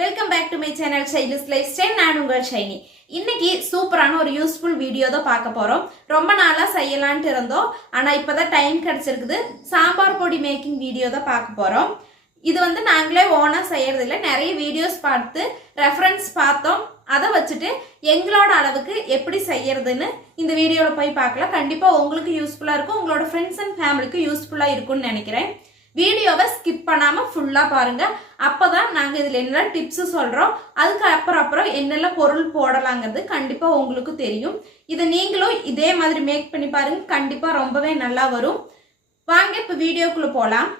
Welcome back to my channel Shiny's lifestyle. நான் உங்கள் ஷைனி. இன்னைக்கு சூப்பரான ஒரு யூஸ்ஃபுல் வீடியோ தான் பார்க்க போறோம். ரொம்ப நாளா செய்யலான்ட்டு இருந்தோம், ஆனா இப்பதான் டைம் கிடைச்சிருக்குது. சாம்பார் பொடி மேக்கிங் வீடியோ தான் பார்க்க போறோம். இது வந்து நாங்களே ஓனா செய்யறது இல்லை, நிறைய வீடியோஸ் பார்த்து ரெஃபரன்ஸ் பார்த்தோம். அதை வச்சுட்டு எங்களோட அளவுக்கு எப்படி செய்யறதுன்னு இந்த வீடியோவில் போய் பார்க்கலாம். கண்டிப்பா உங்களுக்கு யூஸ்ஃபுல்லா இருக்கும், உங்களோட ஃப்ரெண்ட்ஸ் அண்ட் ஃபேமிலிக்கு யூஸ்ஃபுல்லா இருக்கும்னு நினைக்கிறேன். வீடியோவை ஸ்கிப் பண்ணாம ஃபுல்லா பாருங்க. அப்பதான் நாங்க இதுல என்ன டிப்ஸ் சொல்றோம், அதுக்கு அப்புறம் என்னெல்லாம் பொருள் போடலாங்கிறது கண்டிப்பா உங்களுக்கு தெரியும். இதை நீங்களும் இதே மாதிரி மேக் பண்ணி பாருங்க, கண்டிப்பா ரொம்பவே நல்லா வரும். வாங்க இப்ப வீடியோக்குள்ள போலாம்.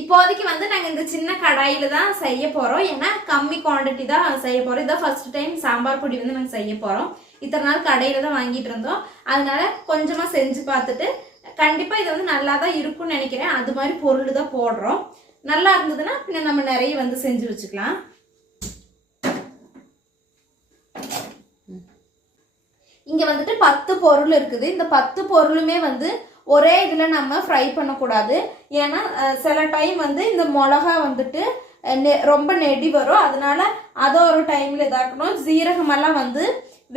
இப்போதைக்கு வந்து நாங்க இந்த சின்ன கடாயில தான் செய்ய போறோம், ஏன்னா கம்மி குவான்டிட்டி தான் செய்ய போறோம். இதான் ஃபர்ஸ்ட் டைம் சாம்பார் பொடி வந்து நாங்க செய்ய போறோம். இத்தனை நாள் கடையில தான் வாங்கிட்டு இருந்தோம், அதனால கொஞ்சமா செஞ்சு பார்த்துட்டு கண்டிப்பா இது வந்து நல்லா தான் இருக்கும்னு நினைக்கிறேன். அது மாதிரி பொருள் தான் போடுறோம். நல்லா இருந்ததுன்னா பின்ன நம்ம நிறைய வந்து செஞ்சு வச்சுக்கலாம். இங்க வந்துட்டு 10 பொருள் இருக்குது. இந்த 10 பொருளுமே வந்து ஒரே இதுல நம்ம ஃப்ரை பண்ணக்கூடாது. ஏன்னா சில டைம் வந்து இந்த மிளகா வந்துட்டு ரொம்ப நெடி வரும், அதனால அதை ஒரு டைம்ல இதாக்கணும். ஜீரகமெல்லாம் வந்து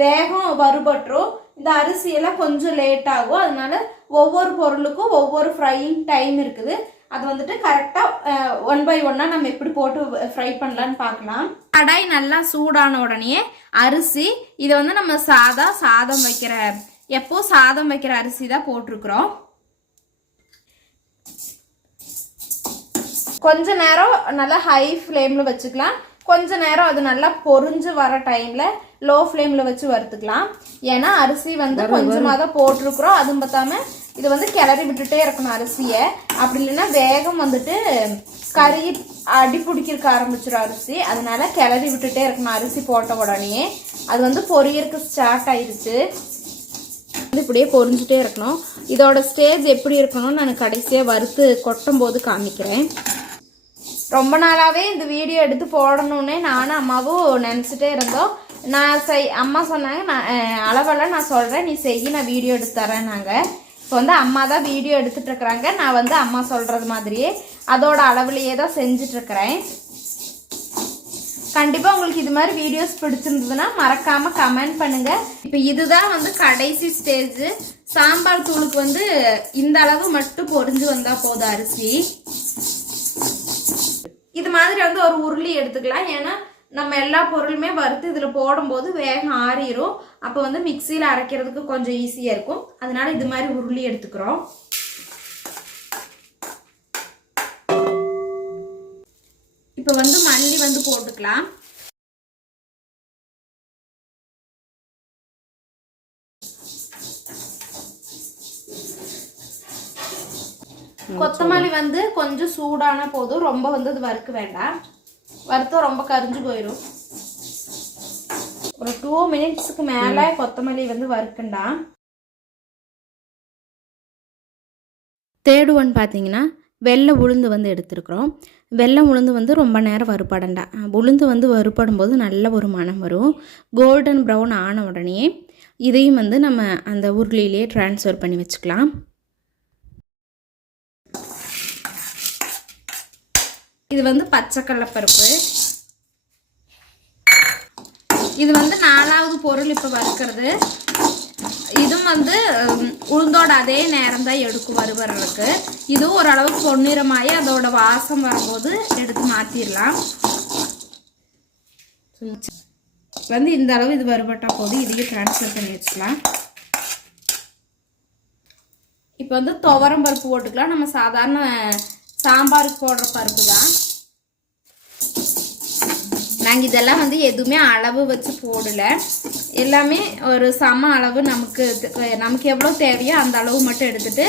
வேகம் வறுபட்டுரும். இந்த அரிசியெல்லாம் கொஞ்சம் லேட் ஆகும், அதனால ஒவ்வொரு பொருளுக்கும் ஒவ்வொரு ஃப்ரையிங் டைம் இருக்குது. அது வந்துட்டு கரெக்டா 1 by 1 நம்ம எப்படி போட்டு ஃப்ரை பண்ணலான்னு பார்க்கலாம். கடாய் நல்லா சூடான உடனே அரிசி, இதை வந்து நம்ம சாதம் வைக்கிற சாதம் வைக்கிற அரிசி தான் போட்டிருக்கிறோம். கொஞ்ச நேரம் நல்லா ஹை ஃப்ளேம்ல வச்சுக்கலாம். கொஞ்ச நேரம் அது நல்லா பொரிஞ்சு வர டைம்ல லோ ஃப்ளேம்ல வச்சு வறுத்துக்கலாம். ஏன்னா அரிசி வந்து கொஞ்சமா தான் போட்டிருக்கிறோம், அதுவும் பார்த்தாம இது வந்து கிளறி விட்டுட்டே இருக்கணும் அரிசியை. அப்படி இல்லைன்னா வேகம் வந்துட்டு கறி அடி பிடிக்கிறக்க ஆரம்பிச்சிடும் அரிசி, அதனால கிளறி விட்டுட்டே இருக்கணும். அரிசி போட்ட உடனே அது வந்து பொரியறதுக்கு ஸ்டார்ட் ஆயிடுச்சு, இப்படியே பொரிஞ்சுட்டே இருக்கணும். இதோட ஸ்டேஜ் எப்படி இருக்கணும்னு நான் கடைசியா வறுத்து கொட்டும் போது காமிக்கிறேன். ரொம்ப நாளாவே இந்த வீடியோ எடுத்து போடணும்னே நானும் அம்மாவும் நினைச்சிட்டே இருந்தோம். அம்மா சொன்னாங்க, நான் அளவெல்லாம் நான் சொல்றேன், நீ செய்ய, நான் வீடியோ எடுத்து தரேன். நாங்க இப்போ வந்து அம்மா தான் வீடியோ எடுத்துட்டு இருக்கிறாங்க. நான் வந்து அம்மா சொல்றது மாதிரியே அதோட அளவுலயே தான் செஞ்சுட்டு இருக்கிறேன். கண்டிப்பா உங்களுக்கு இது மாதிரி வீடியோஸ் பிடிச்சிருந்ததுன்னா மறக்காம கமெண்ட் பண்ணுங்க. இப்போ இதுதான் வந்து கடைசி ஸ்டேஜ். சாம்பார் தூளுக்கு வந்து இந்த அளவு மட்டும் பொரிஞ்சு வந்தா போதும் அரிசி. இது மாதிரி வந்து ஒரு உருளி எடுத்துக்கலாம், ஏன்னா நம்ம எல்லா பொருளுமே வறுத்து இதுல போடும்போது வேகம் ஆறிடும். அப்ப வந்து மிக்சியில அரைக்கிறதுக்கு கொஞ்சம் ஈஸியா இருக்கும், அதனால இது மாதிரி உருளி எடுத்துக்கிறோம். இப்ப வந்து மல்லி வந்து போட்டுக்கலாம். கொத்தமல்லி வந்து கொஞ்சம் சூடான போதும், ரொம்ப வந்து அது வறுக்க வேண்டாம், வறுத்தா ரொம்ப கரிஞ்சு போயிடும். ஒரு 2 மினிட்ஸ்க்கு மேல கொத்தமல்லி வந்து வறுக்கண்டா. தேர்ட் ஒன் பார்த்தீங்கன்னா வெள்ளை உளுந்து வந்து எடுத்துருக்குறோம். வெள்ளை உளுந்து வந்து ரொம்ப நேரம் வறுபடண்டா. உளுந்து வந்து வறுபடும் போது நல்ல ஒரு மனம் வரும். கோல்டன் ப்ரௌன் ஆன உடனே இதையும் வந்து நம்ம அந்த உருளியிலே ட்ரான்ஸ்ஃபர் பண்ணி வச்சுக்கலாம். இது வந்து பச்சை கடலைப்பருப்பு. இது வந்து 4வது பொருள் இப்ப வறுக்கிறது. இதுவும் வந்து உளுந்தோட அதே நேரம் தான் எடுக்கும் வறுவறதுக்கு. இதுவும் ஓரளவுக்கு பொன்னிறமாயி அதோட வாசம் வரும்போது எடுத்து மாத்திரலாம். வந்து இந்த அளவு இது வறுபட்டா போது இதையும் டிரான்ஸ்ஃபர் பண்ணி வச்சுக்கலாம். இப்ப வந்து துவரம் பருப்பு போட்டுக்கலாம். நம்ம சாதாரண சாம்பாருக்கு போடுற பருப்பு தான். நாங்கள் இதெல்லாம் வந்து எதுவுமே அளவு வச்சு போடல, எல்லாமே ஒரு சம அளவு நமக்கு எவ்வளோ தேவையோ அந்த அளவு மட்டும் எடுத்துட்டு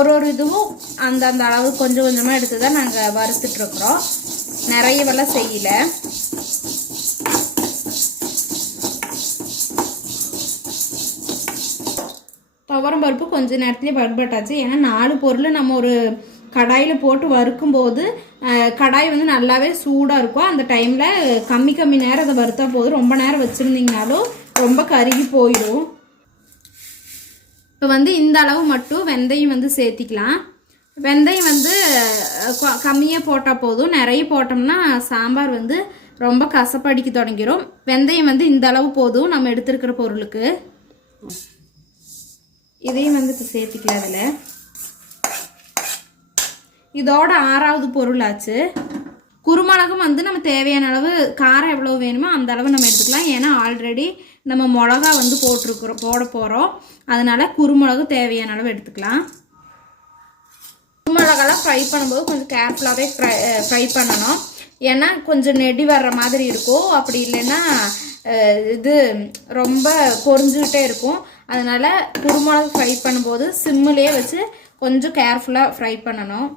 ஒரு இதுவும் அந்த அளவு கொஞ்சம் கொஞ்சமாக எடுத்து தான் நாங்கள் வறுத்துட்டு இருக்கிறோம். நிறையவெல்லாம் செய்யல. துவரம் பருப்பு கொஞ்ச நேரத்துலேயே வறுபட்டாச்சு. ஏன்னா 4 பொருள் நம்ம ஒரு கடாயில் போட்டு வறுக்கும் போது கடாய் வந்து நல்லாவே சூடாக இருக்கும். அந்த டைமில் கம்மி நேரம் அதை வறுத்தா போதும், ரொம்ப நேரம் வச்சுருந்தீங்கனாலும் ரொம்ப கருகி போயிடும். இப்போ வந்து இந்த அளவு மட்டும் வெந்தயம் வந்து சேர்த்திக்கலாம். வெந்தயம் வந்து கம்மியாக போட்டால் போதும். நிறைய போட்டோம்னா சாம்பார் வந்து ரொம்ப கசப்படிக்க தொடங்கிடும். வெந்தயம் வந்து இந்த அளவு போதும் நம்ம எடுத்துருக்கிற பொருளுக்கு. இதையும் வந்து இப்போ சேர்த்திக்கலாம். அதில் இதோட 6வது பொருளாச்சு. குருமிளகும் வந்து நம்ம தேவையான அளவு காரம் எவ்வளோ வேணுமோ அந்த அளவு நம்ம எடுத்துக்கலாம். ஏன்னா ஆல்ரெடி நம்ம மிளகா வந்து போட போகிறோம். அதனால் குருமிளகு தேவையான அளவு எடுத்துக்கலாம். குருமிளகெல்லாம் ஃப்ரை பண்ணும்போது கொஞ்சம் கேர்ஃபுல்லாகவே ஃப்ரை பண்ணணும். ஏன்னா கொஞ்சம் நெடி வர்ற மாதிரி இருக்கும். அப்படி இல்லைன்னா இது ரொம்ப பொரிஞ்சுக்கிட்டே இருக்கும். அதனால் குருமிளகு ஃப்ரை பண்ணும்போது சிம்மிலே வச்சு கொஞ்சம் கேர்ஃபுல்லாக ஃப்ரை பண்ணணும்.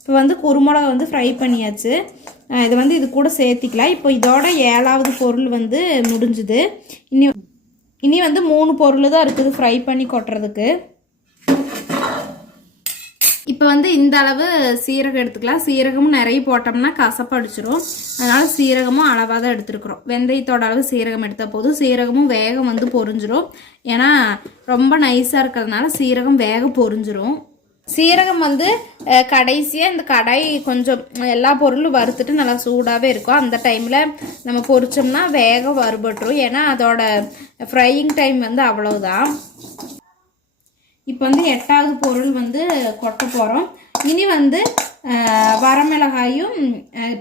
இப்போ வந்து குருமிளகா வந்து ஃப்ரை பண்ணியாச்சு. இது வந்து இது கூட சேர்த்திக்கலாம். இப்போ இதோட 7வது பொருள் வந்து முடிஞ்சுது. இனி வந்து 3 பொருள் தான் இருக்குது ஃப்ரை பண்ணி கொட்டுறதுக்கு. இப்போ வந்து இந்த அளவு சீரகம் எடுத்துக்கலாம். சீரகமும் நிறைய போட்டோம்னா கசப்படிச்சிடும். அதனால் சீரகமும் அளவாக தான் எடுத்துருக்குறோம். வெந்தயத்தோட அளவு சீரகம் எடுத்தால் போதும். சீரகமும் வேகம் வந்து பொரிஞ்சிடும். ஏன்னா ரொம்ப நைஸாக இருக்கிறதுனால சீரகம் வேக பொரிஞ்சிடும். சீரகம் வந்து கடைசியாக இந்த கடாய் கொஞ்சம் எல்லா பொருளும் வறுத்துட்டு நல்லா சூடாகவே இருக்கும். அந்த டைமில் நம்ம பொரிச்சோம்னா வேக வறுபட்டுரும். ஏன்னா அதோட ஃப்ரையிங் டைம் வந்து அவ்வளவுதான். இப்போ வந்து 8வது பொருள் வந்து கொட்ட போகிறோம். இனி வந்து வரமிளகாயும்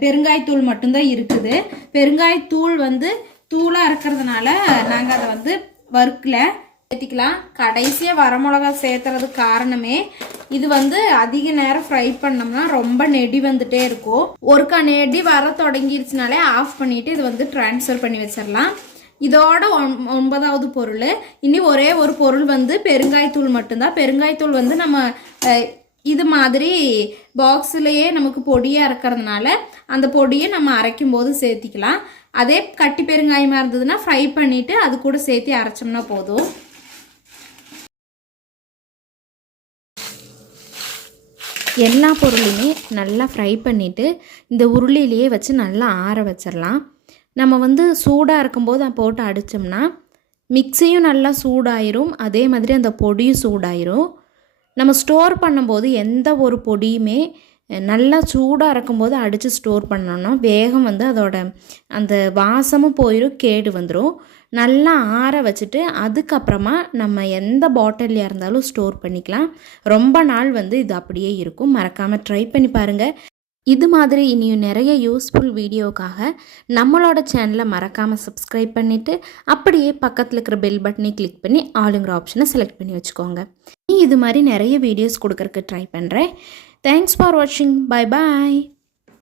பெருங்காயத்தூள் மட்டும்தான் இருக்குது. பெருங்காயத்தூள் வந்து தூளாக இருக்கிறதுனால நாங்கள் அதை வந்து வறுக்கலை. சேர்த்திக்கலாம். கடைசியாக வரமிளகா சேர்த்துறதுக்கு காரணமே இது வந்து அதிக நேரம் ஃப்ரை பண்ணோம்னா ரொம்ப நெடி வந்துட்டே இருக்கும். ஒருக்கா நெடி வர தொடங்கிருச்சுனாலே ஆஃப் பண்ணிவிட்டு இது வந்து ட்ரான்ஸ்ஃபர் பண்ணி வச்சிடலாம். இதோட 9வது பொருள். இனி ஒரே ஒரு பொருள் வந்து பெருங்காயத்தூள் மட்டும்தான். பெருங்காயத்தூள் வந்து நம்ம இது மாதிரி பாக்ஸ்லேயே நமக்கு பொடியாக இருக்கிறதுனால அந்த பொடியை நம்ம அரைக்கும் போது சேர்த்திக்கலாம். அதே கட்டி பெருங்காயமாக இருந்ததுன்னா ஃப்ரை பண்ணிவிட்டு அது கூட சேர்த்து அரைச்சோம்னா போதும். எல்லா பொருளையுமே நல்லா ஃப்ரை பண்ணிவிட்டு இந்த உருளையிலேயே வச்சு நல்லா ஆற வச்சிடலாம். நம்ம வந்து சூடாக இருக்கும்போது போட்டு அடித்தோம்னா மிக்ஸியும் நல்லா சூடாயிரும். அதே மாதிரி அந்த பொடியும் சூடாயிரும். நம்ம ஸ்டோர் பண்ணும்போது எந்த ஒரு பொடியுமே நல்லா சூடாக இருக்கும்போது அடித்து ஸ்டோர் பண்ணோன்னா வேகம் வந்து அதோட அந்த வாசமும் போயிடும், கேடு வந்துடும். நல்லா ஆற வச்சுட்டு அதுக்கப்புறமா நம்ம எந்த பாட்டிலில் இருந்தாலும் ஸ்டோர் பண்ணிக்கலாம். ரொம்ப நாள் வந்து இது அப்படியே இருக்கும். மறக்காமல் ட்ரை பண்ணி பாருங்கள். இது மாதிரி இனியும் நிறைய யூஸ்ஃபுல் வீடியோக்காக நம்மளோட சேனலை மறக்காமல் சப்ஸ்கிரைப் பண்ணிவிட்டு அப்படியே பக்கத்தில் இருக்கிற பெல் பட்டனை கிளிக் பண்ணி ஆளுங்கிற ஆப்ஷனை செலக்ட் பண்ணி வச்சுக்கோங்க. இது மாதிரி நிறைய வீடியோஸ் கொடுக்கறதுக்கு ட்ரை பண்ணுறேன். தேங்க்ஸ் ஃபார் வாட்சிங். Bye bye.